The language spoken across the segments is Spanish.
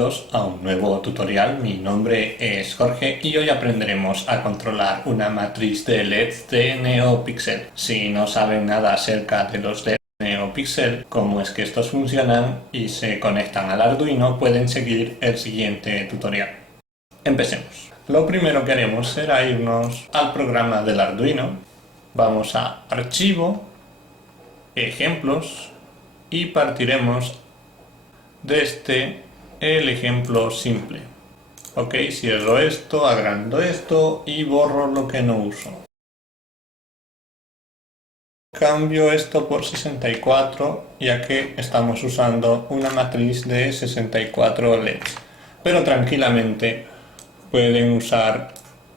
bienvenidos a un nuevo tutorial. Mi nombre es Jorge y hoy aprenderemos a controlar una matriz de LEDs de NeoPixel. Si no saben nada acerca de los LEDs de NeoPixel, cómo es que estos funcionan y se conectan al Arduino, pueden seguir el siguiente tutorial. Empecemos. Lo primero que haremos será irnos al programa del Arduino. Vamos a Archivo, Ejemplos y partiremos desde el ejemplo simple. Ok, cierro esto, agrando esto y borro lo que no uso. Cambio esto por 64 ya que estamos usando una matriz de 64 LEDs. Pero tranquilamente pueden usar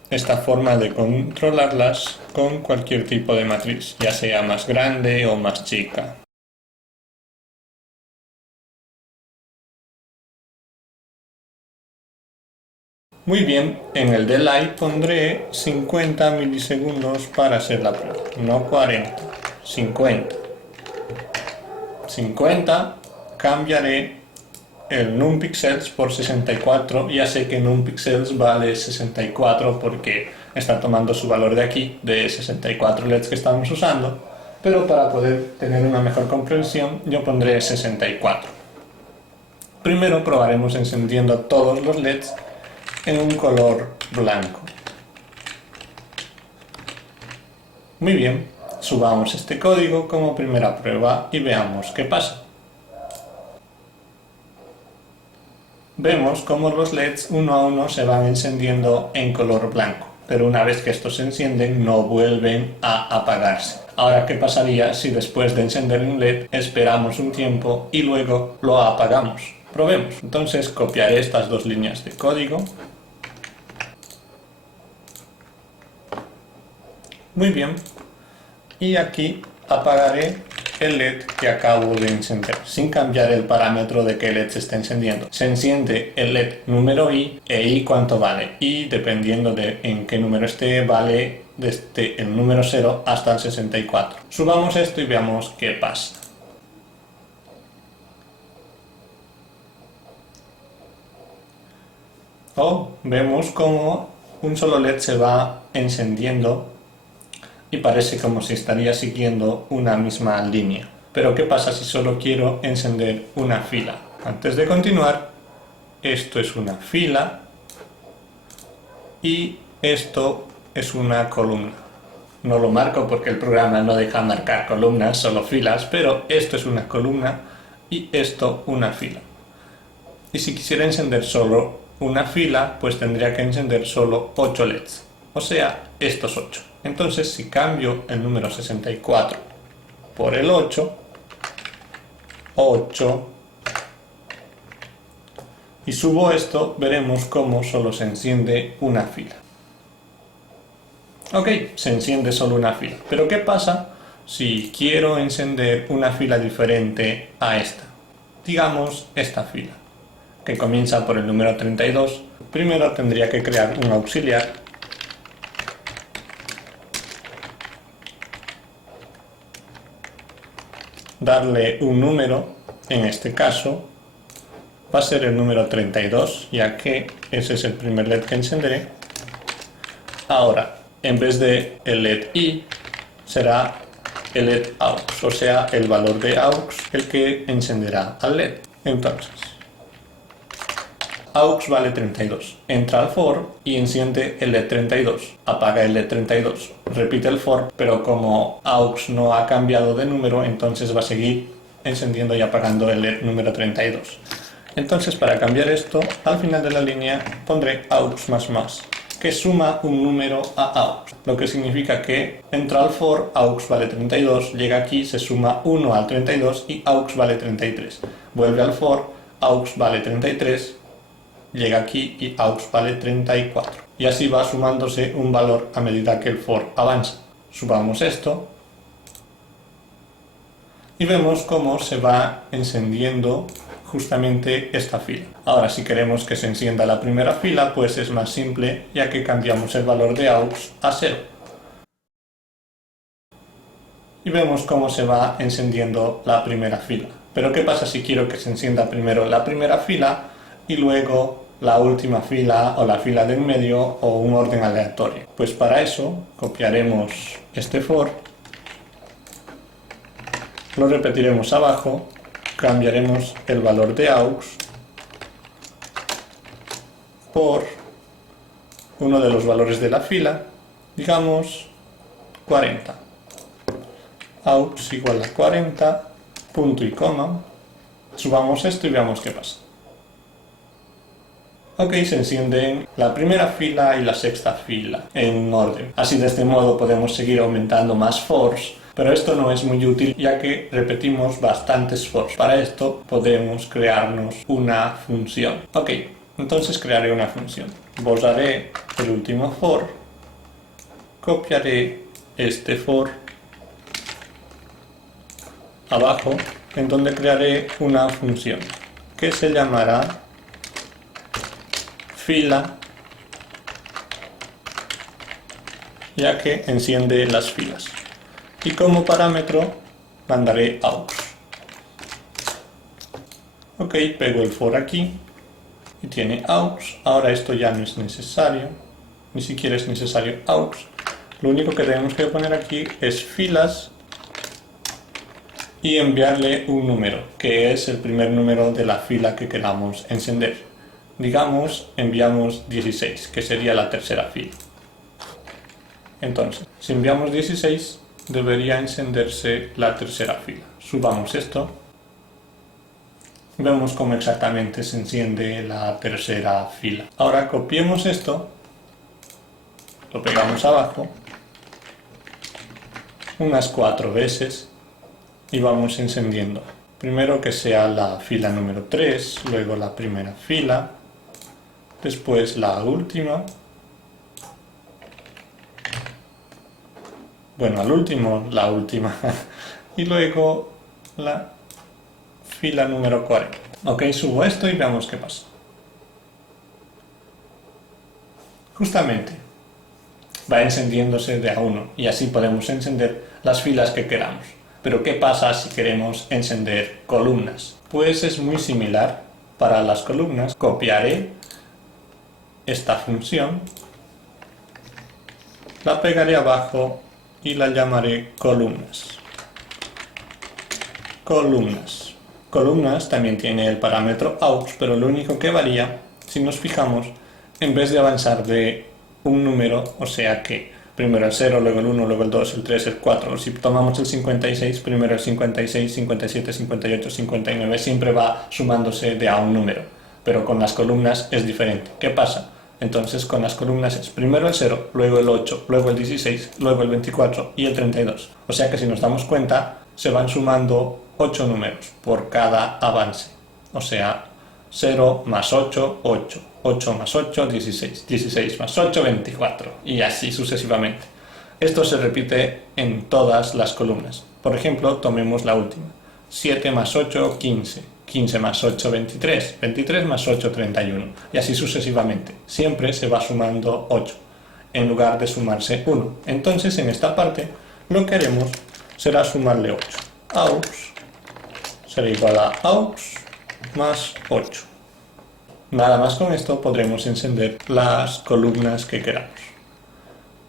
esta forma de controlarlas con cualquier tipo de matriz, ya sea más grande o más chica. Muy bien, en el delay pondré 50 milisegundos para hacer la prueba, no 40, 50. 50, cambiaré el numpixels por 64, ya sé que numpixels vale 64 porque está tomando su valor de aquí, de 64 LEDs que estamos usando, pero para poder tener una mejor comprensión yo pondré 64. Primero probaremos encendiendo todos los LEDs en un color blanco. Muy bien, subamos este código como primera prueba y veamos qué pasa. Vemos cómo los LEDs uno a uno se van encendiendo en color blanco, pero una vez que estos se encienden no vuelven a apagarse. Ahora, ¿qué pasaría si después de encender un LED esperamos un tiempo y luego lo apagamos? Probemos. Entonces copiaré estas dos líneas de código. Muy bien, y aquí apagaré el LED que acabo de encender, sin cambiar el parámetro de que el LED se está encendiendo. Se enciende el LED número I, e I cuánto vale, y dependiendo de en qué número esté, vale desde el número 0 hasta el 64. Subamos esto y veamos qué pasa. Vemos como un solo LED se va encendiendo y parece como si estaría siguiendo una misma línea. Pero ¿qué pasa si solo quiero encender una fila? Antes de continuar, esto es una fila y esto es una columna. No lo marco porque el programa no deja marcar columnas, solo filas, pero esto es una columna y esto una fila. Y si quisiera encender solo una fila, pues tendría que encender solo 8 LEDs, o sea, estos 8. Entonces, si cambio el número 64 por el 8, 8, y subo esto, veremos cómo solo se enciende una fila. Ok, se enciende solo una fila. Pero ¿qué pasa si quiero encender una fila diferente a esta? Digamos esta fila, que comienza por el número 32. Primero tendría que crear un auxiliar. Darle un número, en este caso va a ser el número 32, ya que ese es el primer LED que encenderé. Ahora, en vez de el LED I, será el LED AUX, o sea, el valor de AUX el que encenderá al LED. Entonces, AUX vale 32. Entra al for y enciende el LED 32. Apaga el LED 32. Repite el for, pero como AUX no ha cambiado de número, entonces va a seguir encendiendo y apagando el LED número 32. Entonces, para cambiar esto, al final de la línea pondré AUX más, que suma un número a AUX. Lo que significa que entra al for, AUX vale 32, llega aquí, se suma 1 al 32 y AUX vale 33. Vuelve al for, AUX vale 33, llega aquí y AUX vale 34. Y así va sumándose un valor a medida que el for avanza. Subamos esto y vemos cómo se va encendiendo justamente esta fila. Ahora, si queremos que se encienda la primera fila, pues es más simple, ya que cambiamos el valor de AUX a 0. Y vemos cómo se va encendiendo la primera fila. Pero ¿qué pasa si quiero que se encienda primero la primera fila y luego la última fila o la fila del medio o un orden aleatorio. Pues para eso copiaremos este for, lo repetiremos abajo, cambiaremos el valor de aux por uno de los valores de la fila, digamos 40. Aux igual a 40, punto y coma. Subamos esto y veamos qué pasa. Ok, se encienden la primera fila y la sexta fila en orden. Así de este modo podemos seguir aumentando más fors, pero esto no es muy útil ya que repetimos bastantes fors. Para esto podemos crearnos una función. Ok, entonces crearé una función. Borraré el último for, copiaré este for abajo, en donde crearé una función que se llamará fila, ya que enciende las filas. Y como parámetro mandaré aux. Ok, pego el for aquí y tiene aux. Ahora esto ya no es necesario, ni siquiera es necesario aux. Lo único que tenemos que poner aquí es filas y enviarle un número, que es el primer número de la fila que queramos encender. Digamos, enviamos 16, que sería la tercera fila. Entonces, si enviamos 16, debería encenderse la tercera fila. Subamos esto. Vemos cómo exactamente se enciende la tercera fila. Ahora copiemos esto, lo pegamos abajo, unas 4 veces y vamos encendiendo. Primero que sea la fila número 3, luego la primera fila, después la última, bueno, al último, la última, y luego la fila número 40. Ok, subo esto y veamos qué pasa. Justamente, va encendiéndose de a uno y así podemos encender las filas que queramos. Pero ¿qué pasa si queremos encender columnas? Pues es muy similar. Para las columnas copiaré esta función, la pegaré abajo y la llamaré columnas. Columnas. Columnas también tiene el parámetro aux, pero lo único que varía, si nos fijamos, en vez de avanzar de un número, o sea que primero el 0, luego el 1, luego el 2, el 3, el 4, si tomamos el 56, primero el 56, 57, 58, 59, siempre va sumándose de a un número, pero con las columnas es diferente. ¿Qué pasa? Entonces con las columnas es primero el 0, luego el 8, luego el 16, luego el 24 y el 32. O sea que si nos damos cuenta, se van sumando 8 números por cada avance. O sea, 0 más 8, 8. 8 más 8, 16. 16 más 8, 24. Y así sucesivamente. Esto se repite en todas las columnas. Por ejemplo, tomemos la última. 7 más 8, 15. 15 más 8, 23. 23 más 8, 31. Y así sucesivamente. Siempre se va sumando 8, en lugar de sumarse 1. Entonces, en esta parte, lo que haremos será sumarle 8. Aux será igual a aux más 8. Nada más con esto podremos encender las columnas que queramos.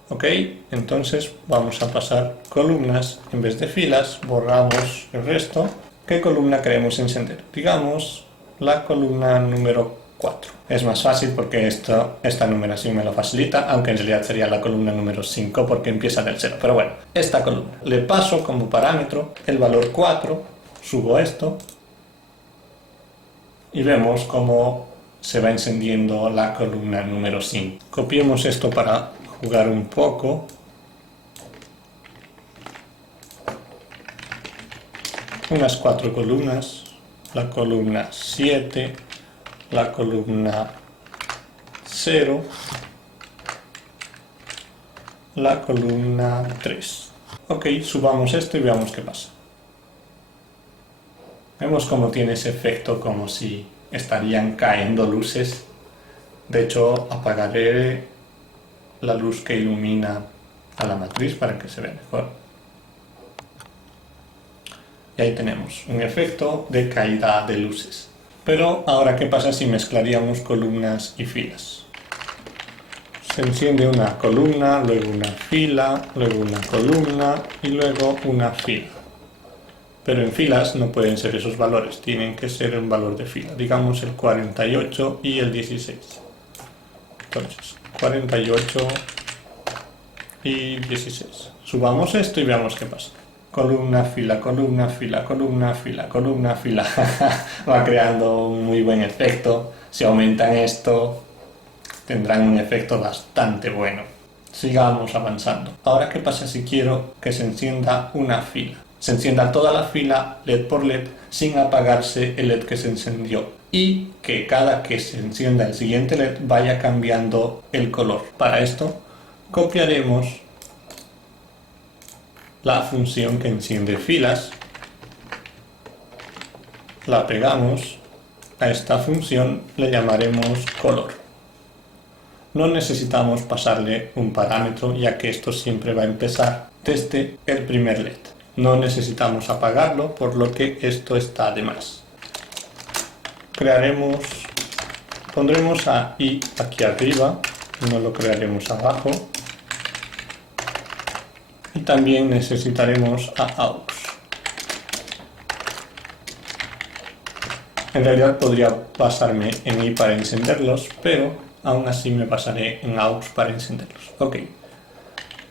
Ok, entonces vamos a pasar columnas en vez de filas, borramos el resto. ¿Qué columna queremos encender? Digamos la columna número 4. Es más fácil porque esta numeración me lo facilita, aunque en realidad sería la columna número 5 porque empieza del 0. Pero bueno, esta columna. Le paso como parámetro el valor 4, subo esto y vemos cómo se va encendiendo la columna número 5. Copiemos esto para jugar un poco. Unas 4 columnas, la columna 7, la columna 0, la columna 3. Ok, subamos esto y veamos qué pasa. Vemos cómo tiene ese efecto como si estarían cayendo luces. De hecho, apagaré la luz que ilumina a la matriz para que se vea mejor. Y ahí tenemos un efecto de caída de luces. Pero ahora, ¿qué pasa si mezclaríamos columnas y filas? Se enciende una columna, luego una fila, luego una columna y luego una fila. Pero en filas no pueden ser esos valores, tienen que ser un valor de fila, digamos el 48 y el 16. Entonces, 48 y 16. Subamos esto y veamos qué pasa. Columna, fila, columna, fila, columna, fila, columna, fila. Va creando un muy buen efecto. Si aumentan esto, tendrán un efecto bastante bueno. Sigamos avanzando. Ahora, ¿qué pasa si quiero que se encienda una fila? Se encienda toda la fila LED por LED sin apagarse el LED que se encendió y que cada que se encienda el siguiente LED vaya cambiando el color. Para esto copiaremos la función que enciende filas, la pegamos, a esta función le llamaremos color. No necesitamos pasarle un parámetro ya que esto siempre va a empezar desde el primer LED. No necesitamos apagarlo, por lo que esto está de más. Pondremos a i aquí arriba, no lo crearemos abajo. Y también necesitaremos a aux. En realidad podría basarme en i para encenderlos, pero aún así me basaré en aux para encenderlos. Ok,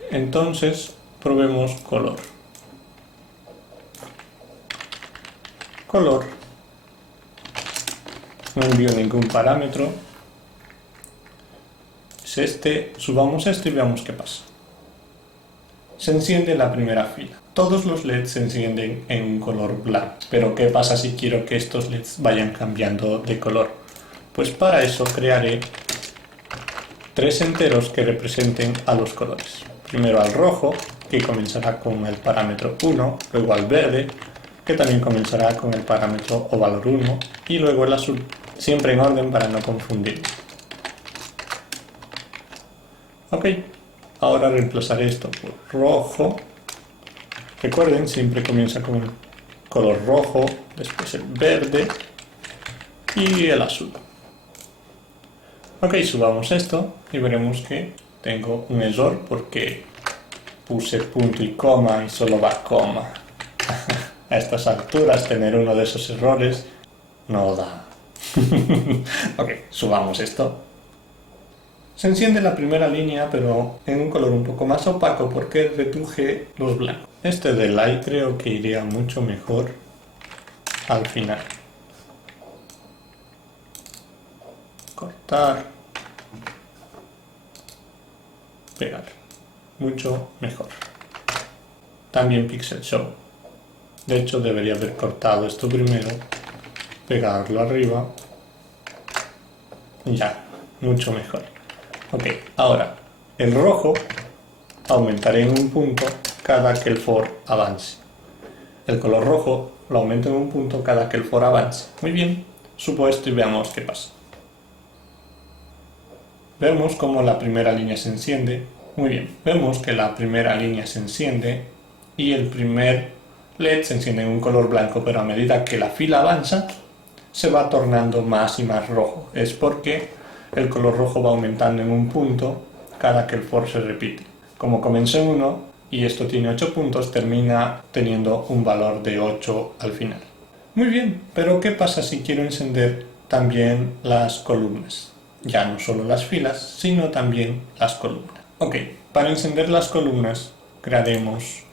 entonces probemos color. Color. No envío ningún parámetro. Es este. Subamos esto y veamos qué pasa. Se enciende la primera fila. Todos los LEDs se encienden en un color blanco. Pero ¿qué pasa si quiero que estos LEDs vayan cambiando de color? Pues para eso crearé 3 enteros que representen a los colores. Primero al rojo, que comenzará con el parámetro 1, luego al verde, que también comenzará con el parámetro o valor 1, y luego el azul, siempre en orden para no confundir. Ok, ahora reemplazaré esto por rojo. Recuerden, siempre comienza con el color rojo, después el verde y el azul. Ok, subamos esto y veremos que tengo un error porque puse punto y coma y solo va coma. A estas alturas tener uno de esos errores no da. Ok, subamos esto. Se enciende la primera línea, pero en un color un poco más opaco porque reduje los blancos. Este de light creo que iría mucho mejor al final. Cortar. Pegar. Mucho mejor. También Pixel Show. De hecho debería haber cortado esto primero, pegarlo arriba y ya, mucho mejor. Ok, ahora el rojo aumentaré en un punto cada que el for avance. El color rojo lo aumento en un punto cada que el for avance. Muy bien, subo esto y veamos qué pasa. Vemos cómo la primera línea se enciende. Muy bien, vemos que la primera línea se enciende y el primer LED se enciende en un color blanco, pero a medida que la fila avanza se va tornando más y más rojo. Es porque el color rojo va aumentando en un punto cada que el for se repite. Como comenzó en 1 y esto tiene 8 puntos, termina teniendo un valor de 8 al final. Muy bien, pero ¿qué pasa si quiero encender también las columnas? Ya no solo las filas, sino también las columnas. Ok, para encender las columnas crearemos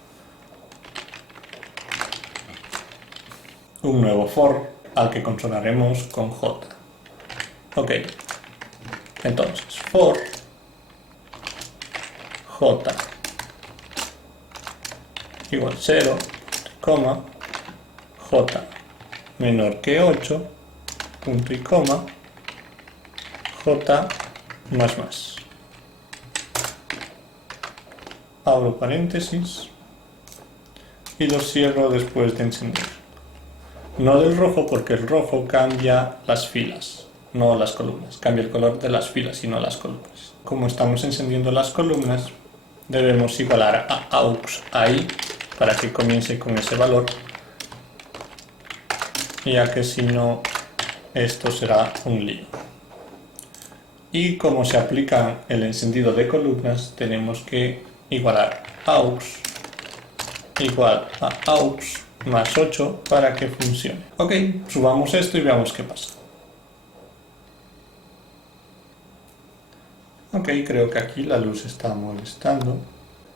un nuevo for al que controlaremos con j. Ok, entonces for j igual 0, coma, j menor que 8, punto y coma, j más más. Abro paréntesis y lo cierro después de encender. No del rojo porque el rojo cambia las filas, no las columnas. Cambia el color de las filas y no las columnas. Como estamos encendiendo las columnas, debemos igualar a aux ahí para que comience con ese valor, ya que si no esto será un lío. Y como se aplica el encendido de columnas, tenemos que igualar aux igual a aux más 8 para que funcione. Ok, subamos esto y veamos qué pasa. Ok, creo que aquí la luz está molestando.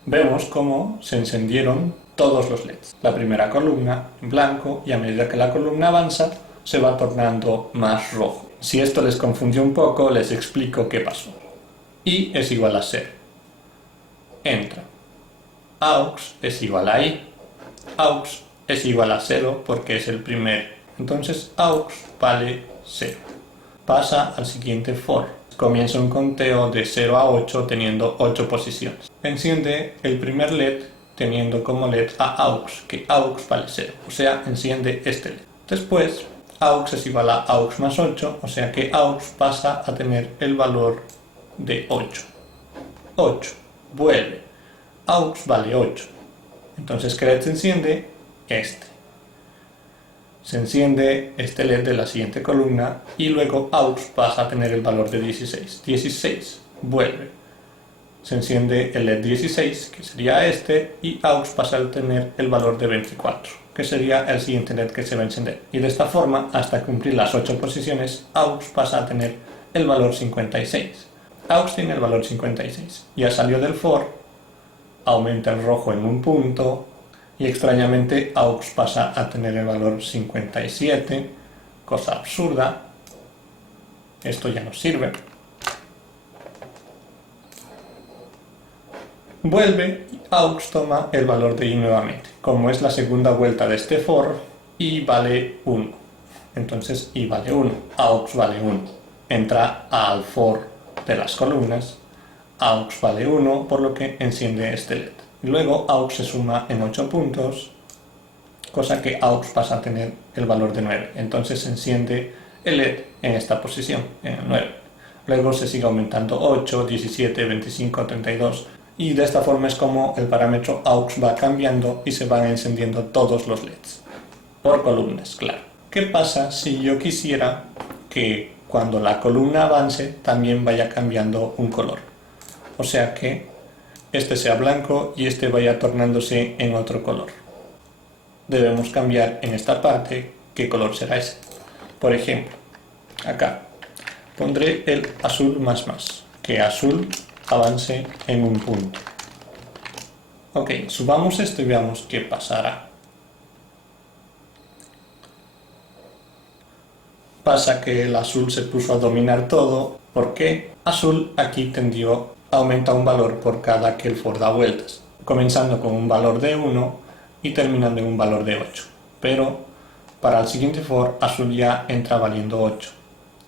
Vemos cómo se encendieron todos los LEDs. La primera columna en blanco y a medida que la columna avanza se va tornando más rojo. Si esto les confundió un poco, les explico qué pasó. I es igual a 0. Entra. AUX es igual a I. AUX es igual a 0 porque es el primero. Entonces AUX vale 0. Pasa al siguiente for. Comienza un conteo de 0 a 8 teniendo 8 posiciones. Enciende el primer LED teniendo como LED a AUX, que AUX vale 0, o sea, enciende este LED. Después, AUX es igual a AUX más 8, o sea que AUX pasa a tener el valor de 8. 8, vuelve. AUX vale 8. Entonces, ¿qué LED se enciende? Este. Se enciende este LED de la siguiente columna y luego AUX pasa a tener el valor de 16. 16, vuelve. Se enciende el LED 16, que sería este, y AUX pasa a tener el valor de 24, que sería el siguiente LED que se va a encender. Y de esta forma, hasta cumplir las 8 posiciones, AUX pasa a tener el valor 56. AUX tiene el valor 56. Ya salió del for, aumenta el rojo en un punto, y extrañamente AUX pasa a tener el valor 57, cosa absurda. Esto ya no sirve. Vuelve y AUX toma el valor de I nuevamente. Como es la segunda vuelta de este for, I vale 1. Entonces I vale 1, AUX vale 1. Entra al for de las columnas, AUX vale 1, por lo que enciende este LED. Luego AUX se suma en 8 puntos, cosa que AUX pasa a tener el valor de 9. Entonces se enciende el LED en esta posición, en el 9. Luego se sigue aumentando 8, 17, 25, 32... y de esta forma es como el parámetro AUX va cambiando y se van encendiendo todos los LEDs. Por columnas, claro. ¿Qué pasa si yo quisiera que cuando la columna avance también vaya cambiando un color? O sea que este sea blanco y este vaya tornándose en otro color. Debemos cambiar en esta parte qué color será ese. Por ejemplo, acá pondré el azul más, que azul avance en un punto. Ok, subamos esto y veamos qué pasará. Pasa que el azul se puso a dominar todo porque azul aquí aumenta un valor por cada que el for da vueltas, comenzando con un valor de 1 y terminando en un valor de 8. Pero para el siguiente for azul ya entra valiendo 8,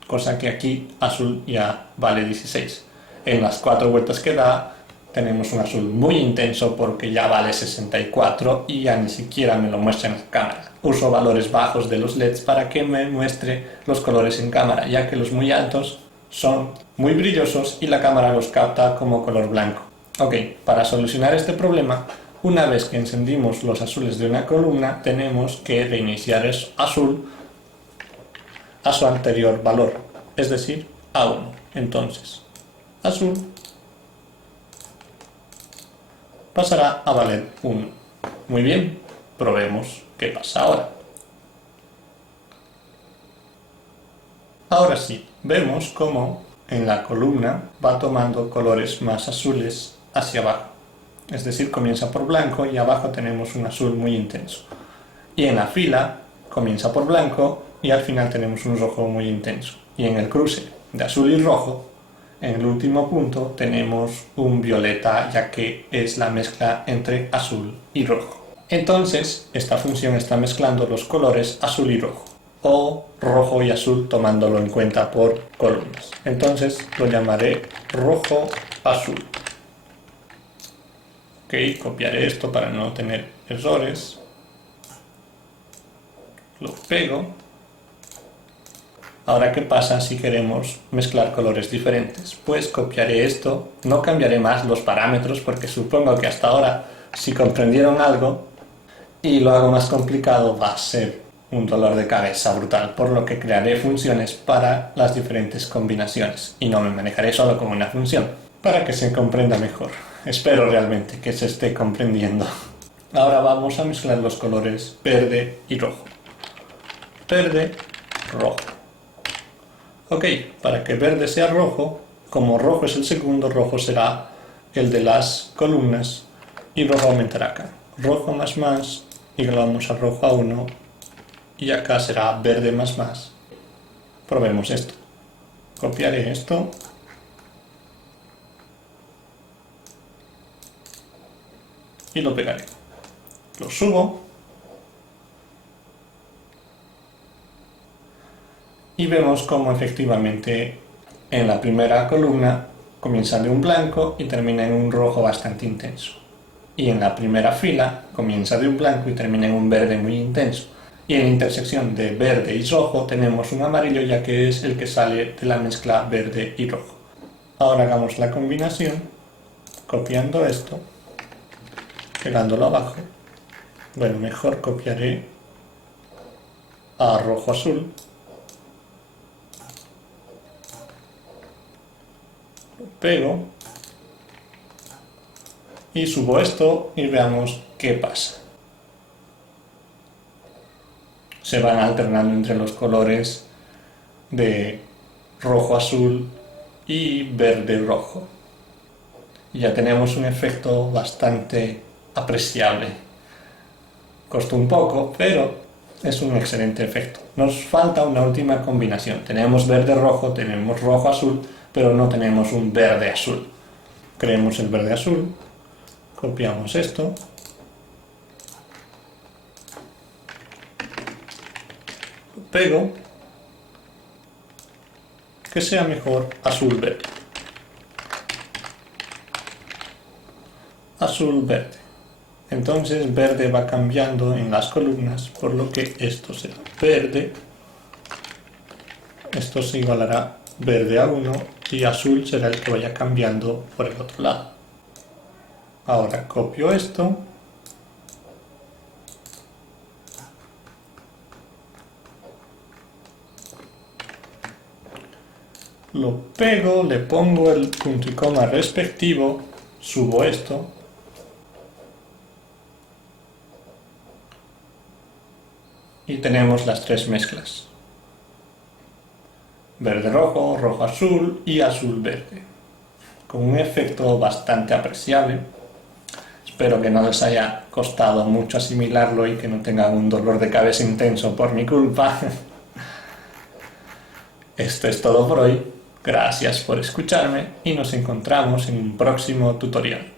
cosa que aquí azul ya vale 16. En las 4 vueltas que da tenemos un azul muy intenso porque ya vale 64 y ya ni siquiera me lo muestra en la cámara. Uso valores bajos de los LEDs para que me muestre los colores en cámara, ya que los muy altos son muy brillosos y la cámara los capta como color blanco. Ok, para solucionar este problema, una vez que encendimos los azules de una columna, tenemos que reiniciar el azul a su anterior valor, es decir, a 1. Entonces, azul pasará a valer 1. Muy bien, probemos qué pasa ahora. Ahora sí, vemos cómo en la columna va tomando colores más azules hacia abajo. Es decir, comienza por blanco y abajo tenemos un azul muy intenso. Y en la fila comienza por blanco y al final tenemos un rojo muy intenso. Y en el cruce de azul y rojo, en el último punto tenemos un violeta, ya que es la mezcla entre azul y rojo. Entonces, esta función está mezclando los colores azul y rojo, o rojo y azul tomándolo en cuenta por columnas. Entonces lo llamaré rojo azul. Ok, copiaré esto para no tener errores. Lo pego. Ahora, ¿qué pasa si queremos mezclar colores diferentes? Pues copiaré esto, no cambiaré más los parámetros porque supongo que hasta ahora, si comprendieron algo, y lo hago más complicado va a ser un dolor de cabeza brutal, por lo que crearé funciones para las diferentes combinaciones y no me manejaré solo con una función, para que se comprenda mejor. Espero realmente que se esté comprendiendo. Ahora vamos a mezclar los colores verde y rojo. Verde, rojo. Ok, para que verde sea rojo, como rojo es el segundo, rojo será el de las columnas y rojo aumentará acá. Rojo más, igualamos a rojo a 1 y acá será verde más. Probemos esto. Copiaré esto. Y lo pegaré. Lo subo. Y vemos cómo efectivamente en la primera columna comienza de un blanco y termina en un rojo bastante intenso. Y en la primera fila comienza de un blanco y termina en un verde muy intenso. Y en la intersección de verde y rojo tenemos un amarillo, ya que es el que sale de la mezcla verde y rojo. Ahora hagamos la combinación copiando esto, pegándolo abajo. Bueno, mejor copiaré a rojo azul. Lo pego y subo esto y veamos qué pasa. Se van alternando entre los colores de rojo azul y verde rojo. Y ya tenemos un efecto bastante apreciable. Costó un poco, pero es un excelente efecto. Nos falta una última combinación. Tenemos verde rojo, tenemos rojo azul, pero no tenemos un verde azul. Creemos el verde azul, copiamos esto, lo pego, que sea mejor azul verde. Azul verde. Entonces verde va cambiando en las columnas, por lo que esto será verde, esto se igualará verde a 1 y azul será el que vaya cambiando por el otro lado. Ahora copio esto, lo pego, le pongo el punto y coma respectivo, subo esto, y tenemos las tres mezclas: verde rojo, rojo azul y azul verde, con un efecto bastante apreciable. Espero que no les haya costado mucho asimilarlo y que no tengan un dolor de cabeza intenso por mi culpa. Esto es todo por hoy. Gracias por escucharme y nos encontramos en un próximo tutorial.